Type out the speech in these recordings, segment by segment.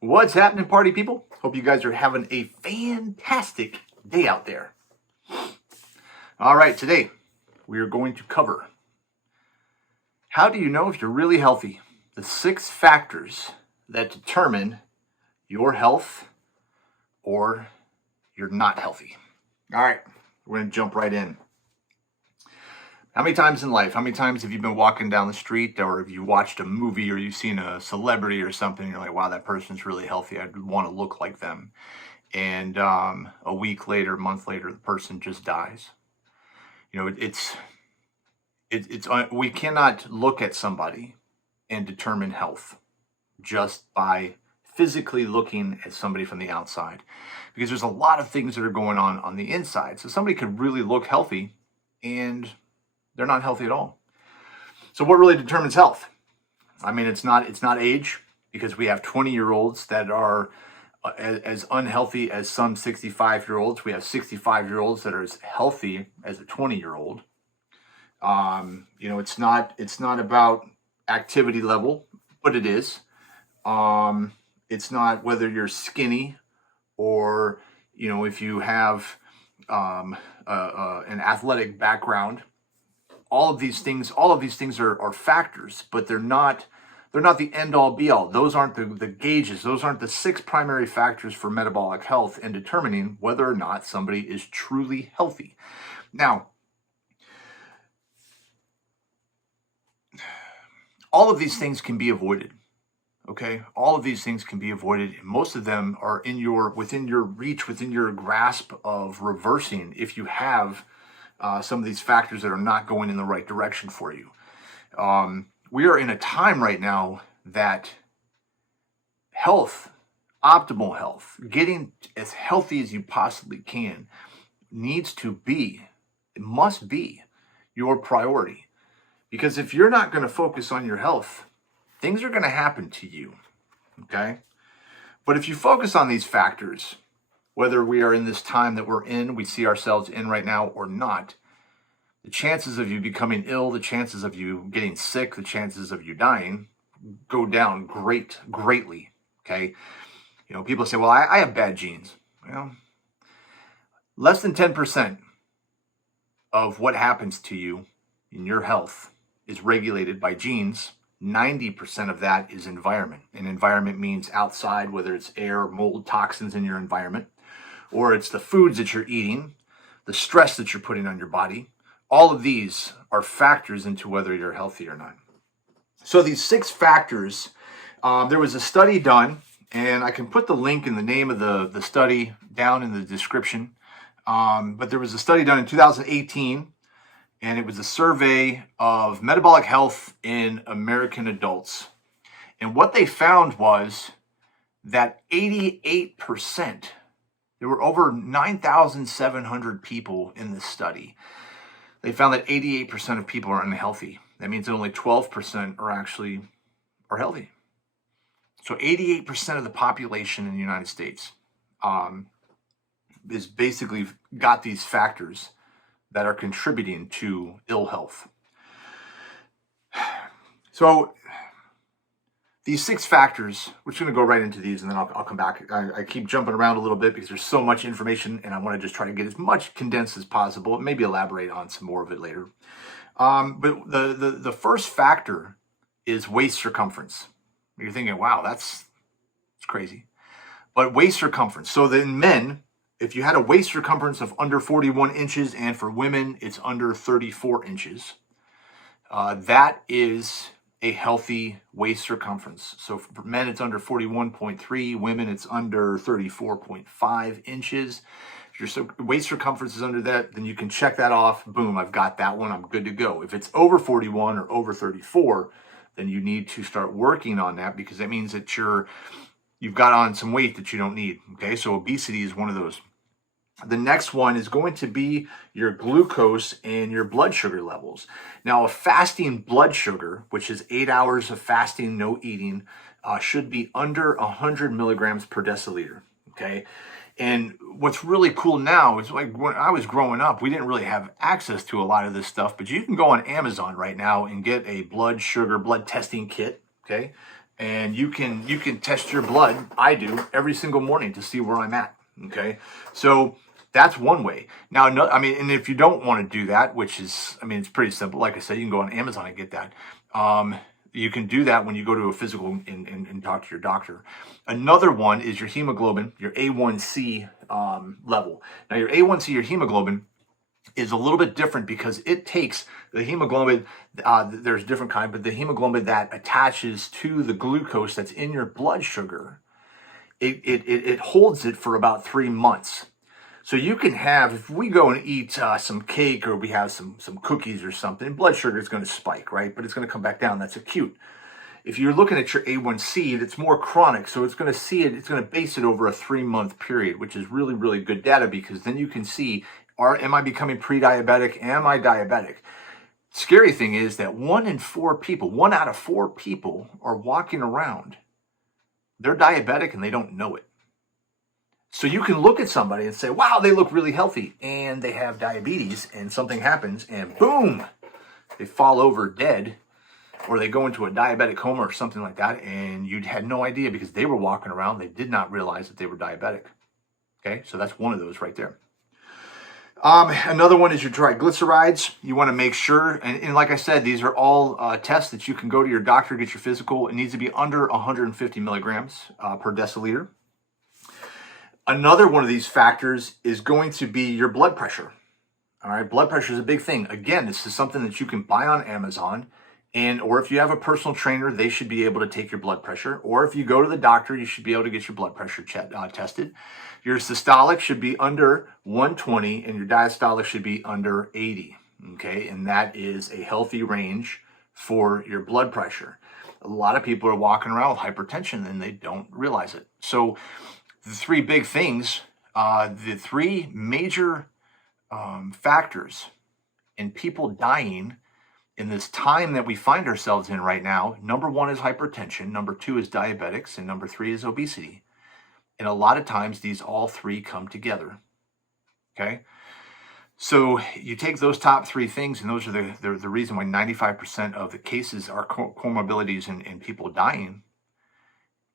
What's happening, party people? Hope you guys are having a fantastic day out there. All right, today we are going to cover how do you know if you're really healthy? The 6 factors that determine your health or you're not healthy. All right, we're going to jump right in. How many times in life, how many times have you been walking down the street, or have you watched a movie, or you've seen a celebrity or something, and you're like, wow, that person's really healthy, I'd want to look like them. And a week later, a month later, the person just dies. You know, we cannot look at somebody and determine health just by physically looking at somebody from the outside, because there's a lot of things that are going on the inside. So somebody could really look healthy and they're not healthy at all. So what really determines health? I mean, it's not age, because we have 20-year-olds that are as unhealthy as some 65-year-olds. We have 65-year-olds that are as healthy as a 20-year-old. You know, it's not about activity level, but it is. It's not whether you're skinny or, you know, if you have an athletic background. All of these things are factors, but they're not the end all be all. Those aren't the gauges. Those aren't the 6 primary factors for metabolic health in determining whether or not somebody is truly healthy. Now, all of these things can be avoided. Okay, all of these things can be avoided. Most of them are within your reach, within your grasp of reversing if you have some of these factors that are not going in the right direction for you. We are in a time right now that health, optimal health, getting as healthy as you possibly can it must be your priority. Because if you're not going to focus on your health, things are going to happen to you, okay? But if you focus on these factors, whether we are in this time that we see ourselves in right now or not, the chances of you becoming ill, the chances of you getting sick, the chances of you dying go down greatly, okay? You know, people say, well, I have bad genes. Well, less than 10% of what happens to you in your health is regulated by genes. 90% of that is environment. And environment means outside, whether it's air, mold, toxins in your environment, or it's the foods that you're eating, the stress that you're putting on your body. All of these are factors into whether you're healthy or not. So these 6 factors, there was a study done, and I can put the link and the name of the study down in the description. But there was a study done in 2018, and it was a survey of metabolic health in American adults. And what they found was that 88%, there were over 9,700 people in this study. They found that 88% of people are unhealthy. That means that only 12% are healthy. So 88% of the population in the United States is basically got these factors that are contributing to ill health. So these 6 factors, we're just going to go right into these, and then I'll come back. I keep jumping around a little bit because there's so much information, and I want to just try to get as much condensed as possible, and maybe elaborate on some more of it later. But the first factor is waist circumference. You're thinking, wow, that's crazy. But waist circumference. So then men, if you had a waist circumference of under 41 inches, and for women, it's under 34 inches, that is a healthy waist circumference. So for men, it's under 41.3. Women, it's under 34.5 inches. If your waist circumference is under that, then you can check that off. Boom, I've got that one. I'm good to go. If it's over 41 or over 34, then you need to start working on that, because that means that you've got on some weight that you don't need. Okay, so obesity is one of those. The next one is going to be your glucose and your blood sugar levels. Now, a fasting blood sugar, which is 8 hours of fasting, no eating, should be under 100 milligrams per deciliter. Okay. And what's really cool now is, like, when I was growing up, we didn't really have access to a lot of this stuff, but you can go on Amazon right now and get a blood testing kit. Okay. And you can test your blood. I do every single morning to see where I'm at. Okay, so that's one way. Now, no, I mean, and if you don't want to do that, which is, I mean, it's pretty simple. Like I said, you can go on Amazon and get that. You can do that when you go to a physical and talk to your doctor. Another one is your hemoglobin, your A1C level. Now, your A1C, your hemoglobin, is a little bit different because it takes the hemoglobin, there's different kind, but the hemoglobin that attaches to the glucose that's in your blood sugar, it holds it for about 3 months. So you can have, if we go and eat some cake or we have some cookies or something, blood sugar is going to spike, right? But it's going to come back down. That's acute. If you're looking at your A1C, that's more chronic. So it's going to see it, it's going to base it over a 3-month period, which is really, really good data because then you can see, am I becoming pre-diabetic? Am I diabetic? Scary thing is that 1 out of 4 people are walking around. They're diabetic and they don't know it. So you can look at somebody and say, wow, they look really healthy, and they have diabetes, and something happens, and boom, they fall over dead, or they go into a diabetic coma or something like that, and you had no idea because they were walking around. They did not realize that they were diabetic. Okay, so that's one of those right there. Another one is your triglycerides. You want to make sure, and like I said, these are all tests that you can go to your doctor, get your physical. It needs to be under 150 milligrams per deciliter. Another one of these factors is going to be your blood pressure. All right, blood pressure is a big thing. Again, this is something that you can buy on Amazon, or if you have a personal trainer, they should be able to take your blood pressure. Or if you go to the doctor, you should be able to get your blood pressure tested. Your systolic should be under 120, and your diastolic should be under 80. Okay, and that is a healthy range for your blood pressure. A lot of people are walking around with hypertension and they don't realize it. So the 3 big things, the 3 major factors in people dying in this time that we find ourselves in right now, number 1 is hypertension, number 2 is diabetics, and number 3 is obesity. And a lot of times these all 3 come together. Okay? So you take those top 3 things, and those are the reason why 95% of the cases are comorbidities and people dying.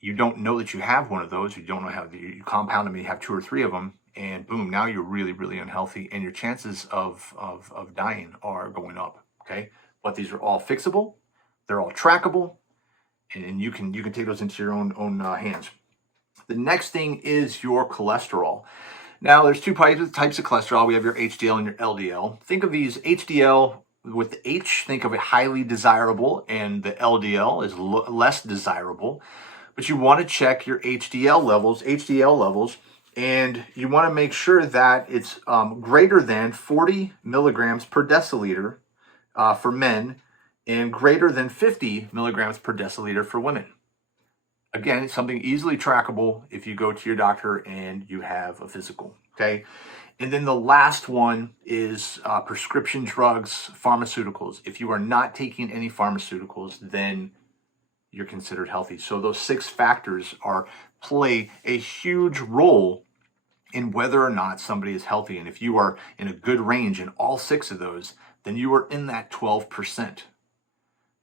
You don't know that you have one of those. You don't know how you compound them. You have 2 or 3 of them, and boom, now you're really, really unhealthy, and your chances of dying are going up. Okay, but these are all fixable. They're all trackable, and you can take those into your own hands. The next thing is your cholesterol. Now, there's 2 types of cholesterol. We have your HDL and your LDL. Think of these HDL with the H. Think of it highly desirable, and the LDL is less desirable. But you want to check your HDL levels, and you want to make sure that it's greater than 40 milligrams per deciliter for men and greater than 50 milligrams per deciliter for women. Again, it's something easily trackable if you go to your doctor and you have a physical, okay? And then the last one is prescription drugs, pharmaceuticals. If you are not taking any pharmaceuticals, then you're considered healthy. So those 6 factors play a huge role in whether or not somebody is healthy. And if you are in a good range in all 6 of those, then you are in that 12%.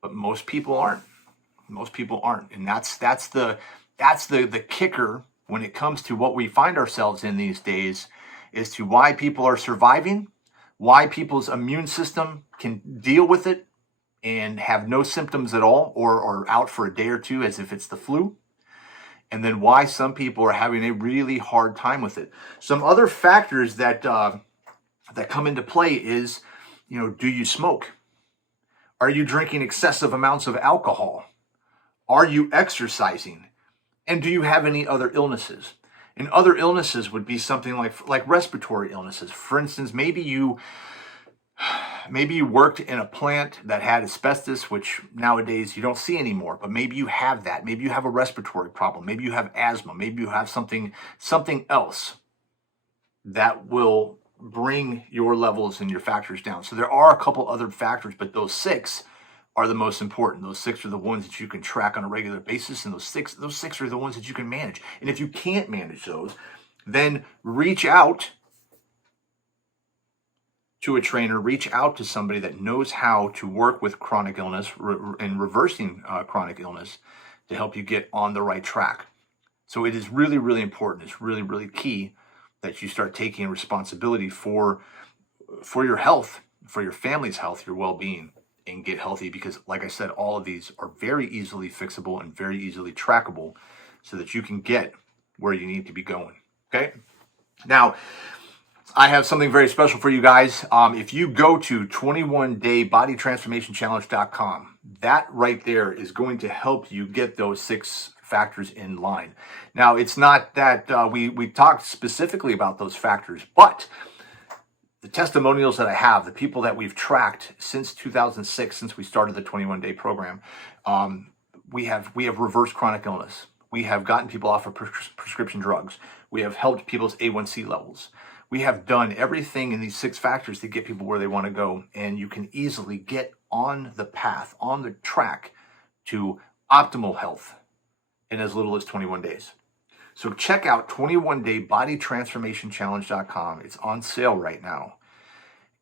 But most people aren't. Most people aren't. And that's the kicker when it comes to what we find ourselves in these days, as to why people are surviving, why people's immune system can deal with it and have no symptoms at all, or out for a day or 2 as if it's the flu. And then why some people are having a really hard time with it. Some other factors that come into play is, do you smoke? Are you drinking excessive amounts of alcohol? Are you exercising? And do you have any other illnesses? And other illnesses would be something like respiratory illnesses. For instance, maybe you worked in a plant that had asbestos, which nowadays you don't see anymore, but maybe you have that. Maybe you have a respiratory problem. Maybe you have asthma. Maybe you have something else that will bring your levels and your factors down. So there are a couple other factors, but those 6 are the most important. Those 6 are the ones that you can track on a regular basis, and those six are the ones that you can manage. And if you can't manage those, then reach out to a trainer, reach out to somebody that knows how to work with chronic illness and reversing chronic illness, to help you get on the right track. So it is really, really important. It's really, really key that you start taking responsibility for your health, for your family's health, your well-being, and get healthy, because like I said, all of these are very easily fixable and very easily trackable so that you can get where you need to be going. Okay? Now, I have something very special for you guys. If you go to 21daybodytransformationchallenge.com, that right there is going to help you get those 6 factors in line. Now, it's not that we talked specifically about those factors, but the testimonials that I have, the people that we've tracked since 2006, since we started the 21-day program, we have reversed chronic illness. We have gotten people off of prescription drugs. We have helped people's A1C levels. We have done everything in these 6 factors to get people where they want to go. And you can easily get on the path, on the track to optimal health in as little as 21 days. So check out 21daybodytransformationchallenge.com. It's on sale right now.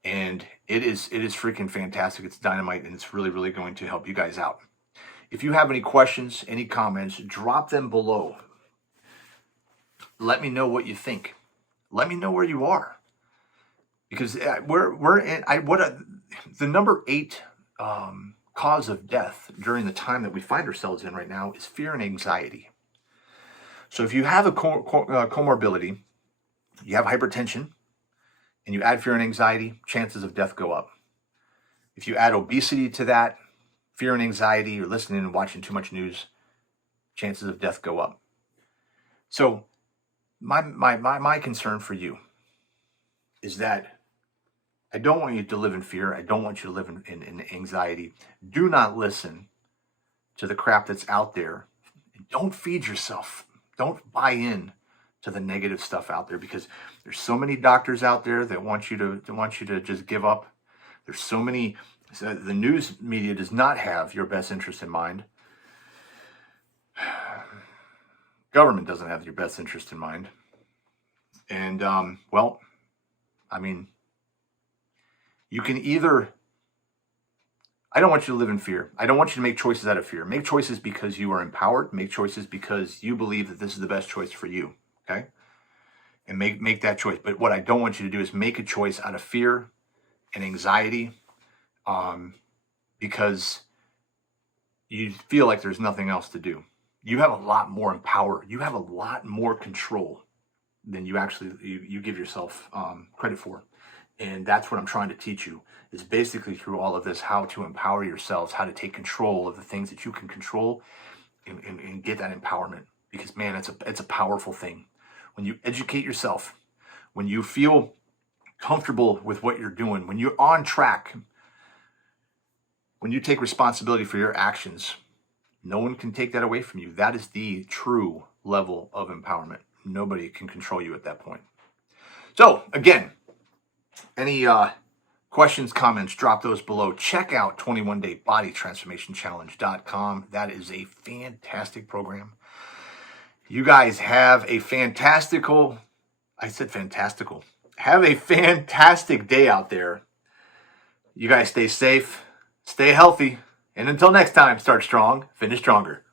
And it is freaking fantastic. It's dynamite, and it's really, really going to help you guys out. If you have any questions, any comments, drop them below. Let me know what you think. Let me know where you are, because the number 8 cause of death during the time that we find ourselves in right now is fear and anxiety. So if you have a comorbidity, you have hypertension, and you add fear and anxiety, chances of death go up. If you add obesity to that, fear and anxiety, you're listening and watching too much news, chances of death go up. So my concern for you is that I don't want you to live in fear. I don't want you to live in anxiety. Do not listen to the crap that's out there. Don't feed yourself. Don't buy in to the negative stuff out there, because there's so many doctors out there that want you to just give up. There's so many. The news media does not have your best interest in mind. Government doesn't have your best interest in mind. And, you can either, I don't want you to live in fear. I don't want you to make choices out of fear. Make choices because you are empowered. Make choices because you believe that this is the best choice for you, okay? And make that choice. But what I don't want you to do is make a choice out of fear and anxiety, because you feel like there's nothing else to do. You have a lot more power. You have a lot more control than you actually you give yourself credit for. And that's what I'm trying to teach you, is basically through all of this, how to empower yourselves, how to take control of the things that you can control, and get that empowerment. Because man, it's a powerful thing. When you educate yourself, when you feel comfortable with what you're doing, when you're on track, when you take responsibility for your actions, no one can take that away from you. That is the true level of empowerment. Nobody can control you at that point. So again, any questions, comments, drop those below. Check out 21daybodytransformationchallenge.com. That is a fantastic program. You guys have a fantastical day out there. You guys stay safe, stay healthy, and until next time, start strong, finish stronger.